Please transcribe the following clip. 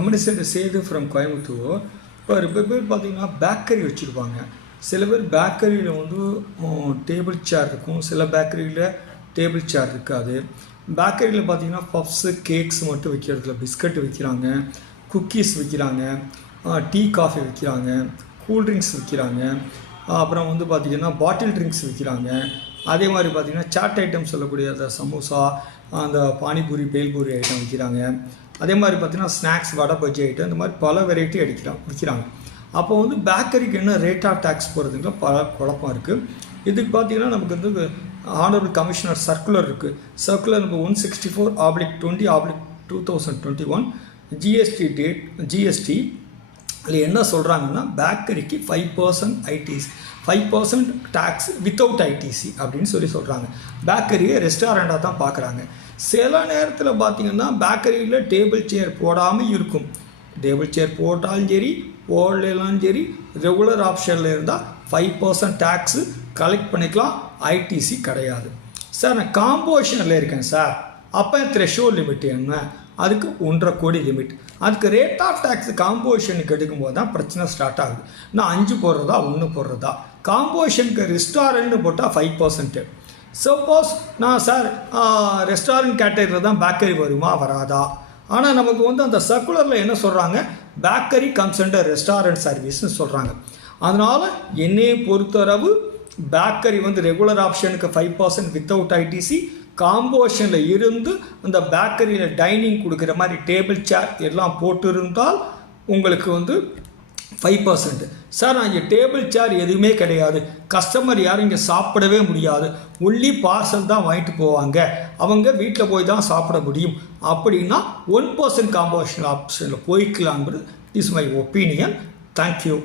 Communist Setu from Coimbatore. இப்போ ரொம்ப பேர் பார்த்திங்கன்னா பேக்கரி வச்சுருப்பாங்க. சில பேர் பேக்கரியில் வந்து டேபிள் சேர் இருக்கும், சில பேக்கரியில் டேபிள் சேர் இருக்காது. பேக்கரியில் பார்த்திங்கன்னா பப்ஸு கேக்ஸ் மட்டும் விற்கிறதுல பிஸ்கட் விற்கிறாங்க, குக்கீஸ் விற்கிறாங்க, டீ காஃபி விற்கிறாங்க, கூல்ட்ரிங்க்ஸ் விற்கிறாங்க, அப்புறம் வந்து பார்த்திங்கன்னா பாட்டில் ட்ரிங்க்ஸ் விற்கிறாங்க. அதே மாதிரி பார்த்திங்கன்னா சாட் ஐட்டம் சொல்லக்கூடிய அந்த சமோசா, அந்த பானிபூரி பேல்பூரி ஐட்டம் விற்கிறாங்க. அதே மாதிரி பார்த்திங்கன்னா ஸ்நாக்ஸ் வடை பஜ்ஜி ஐட்டம், இந்த மாதிரி பல வெரைட்டி விற்கிறாங்க. அப்போ வந்து பேக்கரிக்கு என்ன ரேட் ஆஃப் டேக்ஸ் போகிறதுக்கு பல குழப்பம் இருக்குது. இதுக்கு பார்த்திங்கன்னா நமக்கு வந்து ஆனரபிள் கமிஷனர் சர்க்குலர் இருக்குது. Circular number 164/20/2021 GST date. GST அதில் என்ன சொல்கிறாங்கன்னா பேக்கரிக்கு 5% ஐடிசி, 5% டேக்ஸ் வித்தவுட் ஐடிசி அப்படின்னு சொல்கிறாங்க. பேக்கரியை ரெஸ்டாரண்ட்டாக தான் பார்க்குறாங்க. சில நேரத்தில் பார்த்திங்கன்னா பேக்கரியில் டேபிள் சேர் போடாமல் இருக்கும். டேபிள் சேர் போட்டாலும் சரி போடலாம் சரி, ரெகுலர் ஆப்ஷனில் இருந்தால் 5% டேக்ஸு கலெக்ட் பண்ணிக்கலாம், ஐடிசி கிடையாது. சார் நான் காம்போஷனில் இருக்கேன் சார், அப்போ த்ரெஷோல்ட் லிமிட் என்ன? அதுக்கு 1.5 கோடி லிமிட். அதுக்கு ரேட் ஆஃப் டேக்ஸ் காம்போஷனுக்கு எடுக்கும்போது தான் பிரச்சனை ஸ்டார்ட் ஆகுது. நான் 5 போடுறதா 1 போடுறதா? காம்போஷனுக்கு ரெஸ்டாரண்ட்னு போட்டால் 5%. சப்போஸ் நான் சார் ரெஸ்டாரண்ட் கேட்டகரியில் தான் பேக்கரி வருமா வராதா? ஆனால் நமக்கு வந்து அந்த சர்க்குலரில் என்ன சொல்கிறாங்க, பேக்கரி கம்ஸ் அண்டர் ரெஸ்டாரண்ட் சர்வீஸ்னு சொல்கிறாங்க. அதனால் என்னையை பொறுத்தளவு பேக்கரி வந்து ரெகுலர் ஆப்ஷனுக்கு 5% வித்தவுட் ஐடிசி, காம்போஷனில் இருந்து அந்த பேக்கரியில் டைனிங் கொடுக்குற மாதிரி டேபிள் சேர் எல்லாம் போட்டு இருந்தால் உங்களுக்கு வந்து 5%. சார் நான் இங்கே டேபிள் சேர் எதுவுமே கிடையாது, கஸ்டமர் யாரும் இங்கே சாப்பிடவே முடியாது, ஒன்லி பார்சல் தான் வாங்கிட்டு போவாங்க, அவங்க வீட்டில் போய் தான் சாப்பிட முடியும் அப்படின்னா 1% காம்போஷன் ஆப்ஷனில் போய்க்கலாங்கிறது இஸ் மை ஒப்பீனியன். தேங்க்யூ.